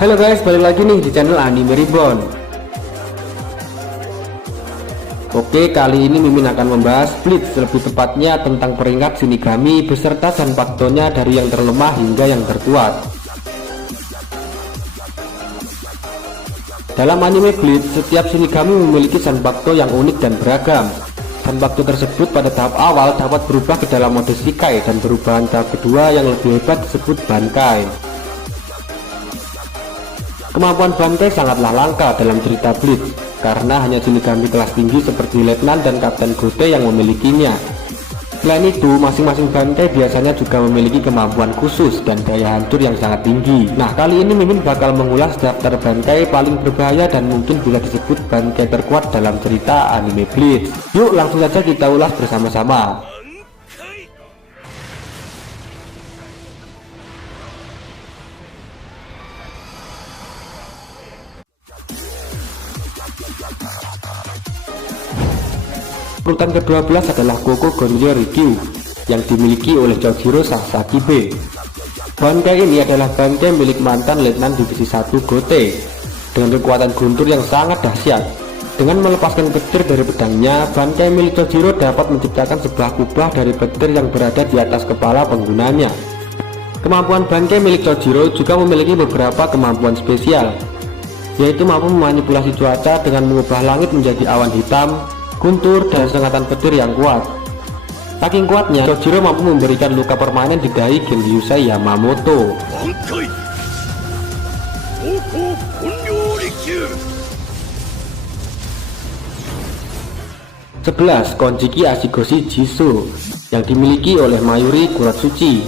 Halo guys, balik lagi nih di channel Anime Reborn. Oke, kali ini Mimin akan membahas Bleach, lebih tepatnya tentang peringkat Shinigami beserta Zanpakuto-nya dari yang terlemah hingga yang terkuat. Dalam anime Bleach, setiap Shinigami memiliki Zanpakuto yang unik dan beragam. Zanpakuto tersebut pada tahap awal dapat berubah ke dalam mode Shikai, dan perubahan tahap kedua yang lebih hebat disebut Bankai. Kemampuan Bankai sangatlah langka dalam cerita Bleach, karena hanya Shinigami kelas tinggi seperti Letnan dan Kapten Gote yang memilikinya. Selain itu, masing-masing Bankai biasanya juga memiliki kemampuan khusus dan daya hancur yang sangat tinggi. Nah, kali ini Mimin bakal mengulas daftar Bankai paling berbahaya dan mungkin bisa disebut Bankai terkuat dalam cerita anime Bleach. Yuk langsung saja kita ulas bersama-sama. Urutan ke-12 adalah Koko Gonryo Rikyu yang dimiliki oleh Chojiro Sasakibe. Bankai ini adalah Bankai milik mantan Letnan Divisi 1 Gote dengan kekuatan guntur yang sangat dahsyat. Dengan melepaskan petir dari pedangnya, Bankai milik Chojiro dapat menciptakan sebuah kubah dari petir yang berada di atas kepala penggunanya. Kemampuan Bankai milik Chojiro juga memiliki beberapa kemampuan spesial, yaitu mampu memanipulasi cuaca dengan mengubah langit menjadi awan hitam, guntur, dan sengatan petir yang kuat. Saking kuatnya, Chojiro mampu memberikan luka permanen di dahi Genryusai Yamamoto. 11. Konjiki Ashigoshi Jiso yang dimiliki oleh Mayuri Kuratsuchi.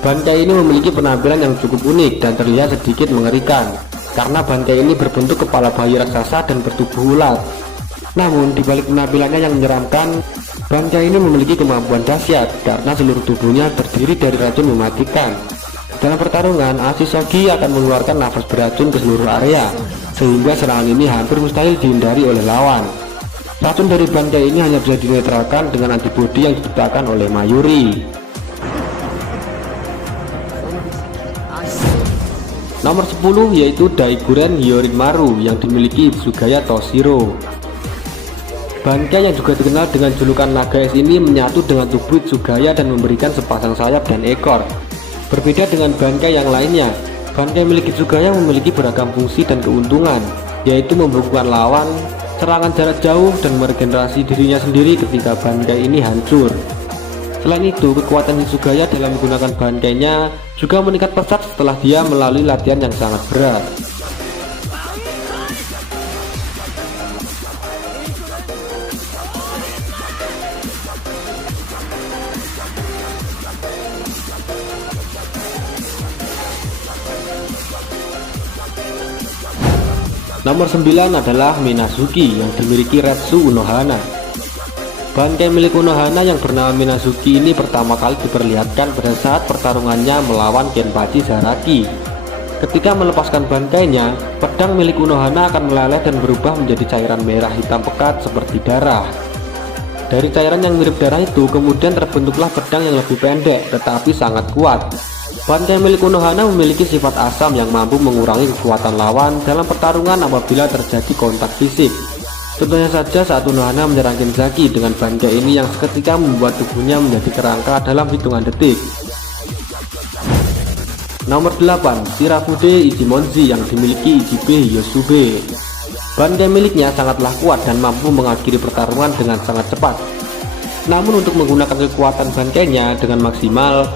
Bankai ini memiliki penampilan yang cukup unik dan terlihat sedikit mengerikan, karena Bankai ini berbentuk kepala bayi raksasa dan bertubuh ulat. Namun dibalik penampilannya yang menyeramkan, Bankai ini memiliki kemampuan dahsyat karena seluruh tubuhnya terdiri dari racun mematikan. Dalam pertarungan, Ashisogi akan mengeluarkan nafas beracun ke seluruh area, sehingga serangan ini hampir mustahil dihindari oleh lawan. Racun dari Bankai ini hanya bisa dinetralkan dengan antibodi yang diciptakan oleh Mayuri. Nomor 10 yaitu Daiguren Hyorimaru yang dimiliki Hitsugaya Toshiro. Bankai yang juga dikenal dengan julukan naga es ini menyatu dengan tubuh Hitsugaya dan memberikan sepasang sayap dan ekor. Berbeda dengan Bankai yang lainnya, Bankai milik Hitsugaya memiliki beragam fungsi dan keuntungan, yaitu membekukan lawan, serangan jarak jauh, dan meregenerasi dirinya sendiri ketika Bankai ini hancur. Selain itu, kekuatan Hitsugaya dalam menggunakan Bankainya juga meningkat pesat setelah dia melalui latihan yang sangat berat. Nomor 9 adalah Minazuki yang dimiliki Retsu Unohana. Bankai milik Unohana yang bernama Minazuki ini pertama kali diperlihatkan pada saat pertarungannya melawan Kenpachi Zaraki. Ketika melepaskan Bankainya, pedang milik Unohana akan meleleh dan berubah menjadi cairan merah hitam pekat seperti darah. Dari cairan yang mirip darah itu kemudian terbentuklah pedang yang lebih pendek tetapi sangat kuat. Bankai milik Unohana memiliki sifat asam yang mampu mengurangi kekuatan lawan dalam pertarungan apabila terjadi kontak fisik. Contohnya saja saat Unohana menyerang Kenzaki dengan Bankai ini yang seketika membuat tubuhnya menjadi kerangka dalam hitungan detik. Nomor 8, Shirafude Ichimonji yang dimiliki Ichibe Hyosube. Bankai miliknya sangatlah kuat dan mampu mengakhiri pertarungan dengan sangat cepat. Namun untuk menggunakan kekuatan Bankainya dengan maksimal,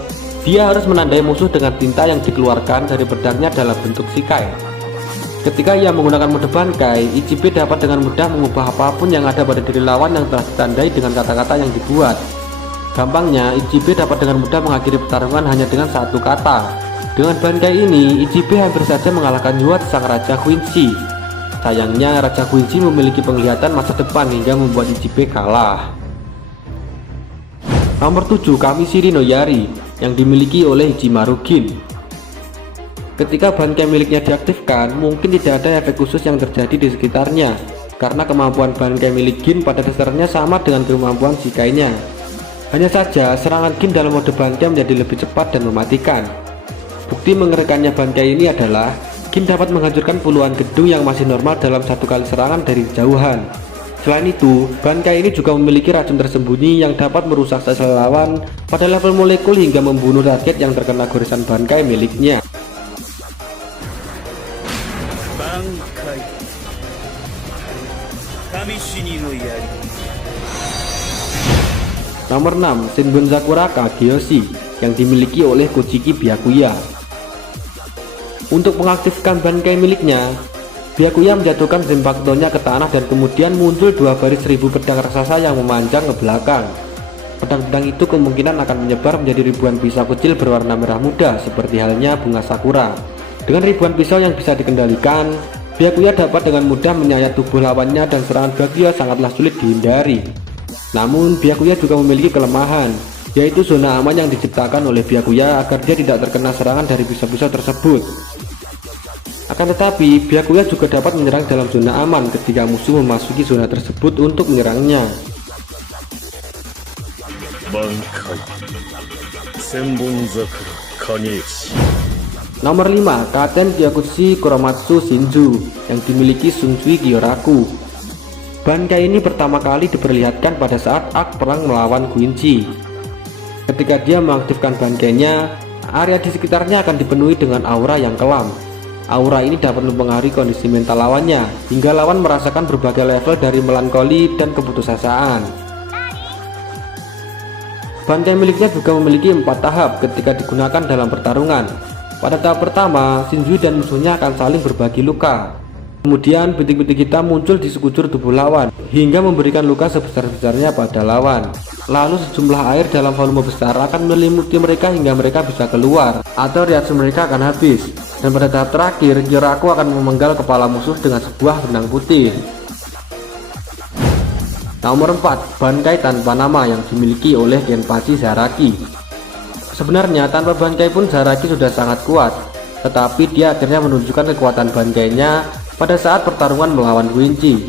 dia harus menandai musuh dengan tinta yang dikeluarkan dari pedangnya dalam bentuk Shikai. Ketika ia menggunakan mode Bankai, Ichibe dapat dengan mudah mengubah apapun yang ada pada diri lawan yang telah ditandai dengan kata-kata yang dibuat. Gampangnya, Ichibe dapat dengan mudah mengakhiri pertarungan hanya dengan satu kata. Dengan Bankai ini, Ichibe hampir saja mengalahkan Yuat sang Raja Quincy. Sayangnya, Raja Quincy memiliki penglihatan masa depan hingga membuat Ichibe kalah. Nomor 7, Kamishiri no Yari yang dimiliki oleh Ichimaru Gin. Ketika Bankai miliknya diaktifkan, mungkin tidak ada efek khusus yang terjadi di sekitarnya, karena kemampuan Bankai milik Gin pada dasarnya sama dengan kemampuan Shikainya. Hanya saja, serangan Gin dalam mode Bankai menjadi lebih cepat dan mematikan. Bukti mengerikannya Bankai ini adalah Gin dapat menghancurkan puluhan gedung yang masih normal dalam satu kali serangan dari jauhan. Selain itu, Bankai ini juga memiliki racun tersembunyi yang dapat merusak sel lawan pada level molekul hingga membunuh target yang terkena goresan Bankai miliknya. Bankai Kamishini no Yari. Nomor 6, Shinbun Sakura Kageyoshi yang dimiliki oleh Kojiki Byakuya. Untuk mengaktifkan Bankai miliknya, Byakuya menjatuhkan Zanpakutonya ke tanah dan kemudian muncul 2 baris 1000 pedang raksasa yang memanjang ke belakang. Pedang-pedang itu kemungkinan akan menyebar menjadi ribuan pisau kecil berwarna merah muda seperti halnya bunga sakura. Dengan ribuan pisau yang bisa dikendalikan, Byakuya dapat dengan mudah menyayat tubuh lawannya dan serangan Byakuya sangatlah sulit dihindari. Namun Byakuya juga memiliki kelemahan, yaitu zona aman yang diciptakan oleh Byakuya agar dia tidak terkena serangan dari pisau-pisau tersebut. Akan tetapi, Byakuya juga dapat menyerang dalam zona aman ketika musuh memasuki zona tersebut untuk menyerangnya. Bankai Senbon Sakura Kageyoshi. Nomor 5, Katen Gyakutsu Kuramatsu Shinju yang dimiliki Shunsui Kyoraku. Bankai ini pertama kali diperlihatkan pada saat arc perang melawan Quincy. Ketika dia mengaktifkan Bankainya, area di sekitarnya akan dipenuhi dengan aura yang kelam. Aura ini dapat mempengaruhi kondisi mental lawannya, hingga lawan merasakan berbagai level dari melankoli dan keputusasaan. Bankai miliknya juga memiliki 4 tahap ketika digunakan dalam pertarungan. Pada tahap pertama, Shinju dan musuhnya akan saling berbagi luka. Kemudian bintik-bintik hitam muncul di sekujur tubuh lawan, hingga memberikan luka sebesar-besarnya pada lawan. Lalu sejumlah air dalam volume besar akan menyelimuti mereka hingga mereka bisa keluar, atau reaksi mereka akan habis. Dan pada tahap terakhir, Kyoraku akan memenggal kepala musuh dengan sebuah benang putih. Nomor 4, Bankai tanpa nama yang dimiliki oleh Kenpachi Zaraki. Sebenarnya tanpa Bankai pun Zaraki sudah sangat kuat, tetapi dia akhirnya menunjukkan kekuatan Bankainya pada saat pertarungan melawan Quincy.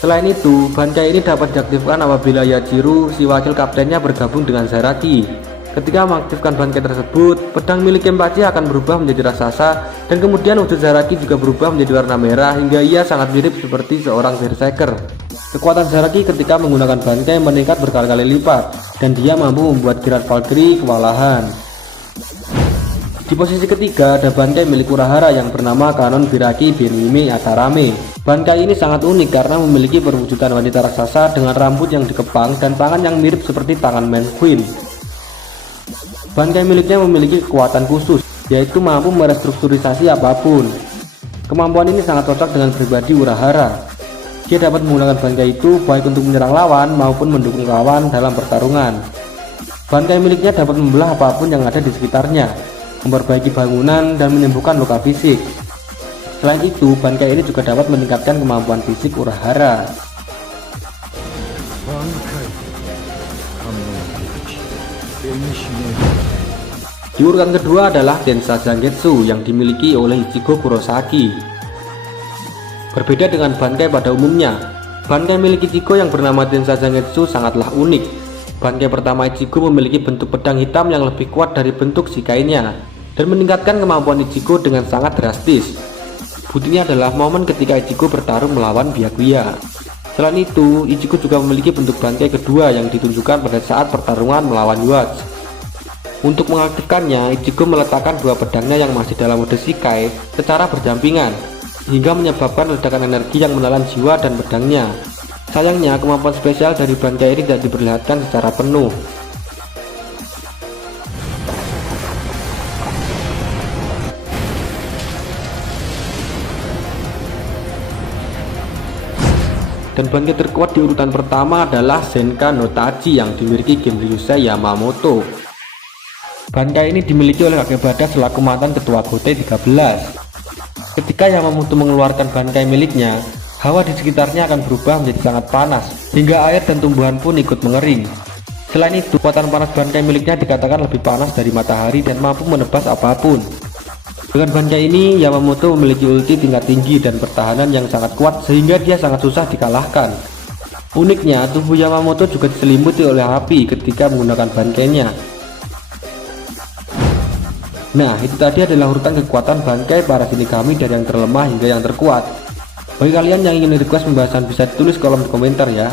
Selain itu, Bankai ini dapat diaktifkan apabila Yajiru, si wakil kaptennya, bergabung dengan Zaraki. Ketika mengaktifkan Bankai tersebut, pedang milik Kenpachi akan berubah menjadi raksasa, dan kemudian wujud Zaraki juga berubah menjadi warna merah hingga ia sangat mirip seperti seorang berserker. Kekuatan Zaraki ketika menggunakan Bankai meningkat berkali-kali lipat, dan dia mampu membuat Kirat Valkyrie kewalahan. Di posisi ketiga ada Bankai milik Urahara yang bernama Kanon Biraki Benimi Atarame. Bankai ini sangat unik karena memiliki perwujudan wanita raksasa dengan rambut yang dikepang dan tangan yang mirip seperti tangan Man Queen. Bankai miliknya memiliki kekuatan khusus, yaitu mampu merestrukturisasi apapun. Kemampuan ini sangat cocok dengan pribadi Urahara. Dia dapat menggunakan Bankai itu baik untuk menyerang lawan maupun mendukung lawan dalam pertarungan. Bankai miliknya dapat membelah apapun yang ada di sekitarnya, memperbaiki bangunan, dan menyembuhkan luka fisik. Selain itu, Bankai ini juga dapat meningkatkan kemampuan fisik Urahara. Di urutan kedua adalah Densa Zangetsu yang dimiliki oleh Ichigo Kurosaki. Berbeda dengan Bankai pada umumnya, Bankai milik Ichigo yang bernama Densa Zangetsu sangatlah unik. Bankai pertama Ichigo memiliki bentuk pedang hitam yang lebih kuat dari bentuk Shikainya, dan meningkatkan kemampuan Ichigo dengan sangat drastis. Buktinya adalah momen ketika Ichigo bertarung melawan Byakuya. Selain itu, Ichigo juga memiliki bentuk Bankai kedua yang ditunjukkan pada saat pertarungan melawan Watch. Untuk mengaktifkannya, Ichigo meletakkan 2 pedangnya yang masih dalam mode Shikai secara berdampingan, hingga menyebabkan ledakan energi yang menelan jiwa dan pedangnya. Sayangnya, kemampuan spesial dari Bankai ini tidak diperlihatkan secara penuh. Dan Bankai terkuat di urutan pertama adalah Zenka no Tachi yang dimiliki Genryusei Yamamoto. Bankai ini dimiliki oleh kakek Bada selaku mantan ketua Gotei 13. Ketika Yamamoto mengeluarkan Bankai miliknya, hawa di sekitarnya akan berubah menjadi sangat panas, hingga air dan tumbuhan pun ikut mengering. Selain itu, kekuatan panas Bankai miliknya dikatakan lebih panas dari matahari dan mampu menebas apapun. Dengan Bankai ini, Yamamoto memiliki ulti tingkat tinggi dan pertahanan yang sangat kuat sehingga dia sangat susah dikalahkan. Uniknya, tubuh Yamamoto juga diselimuti oleh api ketika menggunakan Bankainya. Nah, itu tadi adalah urutan kekuatan bangkai para Shinigami dari yang terlemah hingga yang terkuat. Bagi kalian yang ingin request pembahasan bisa ditulis kolom komentar ya.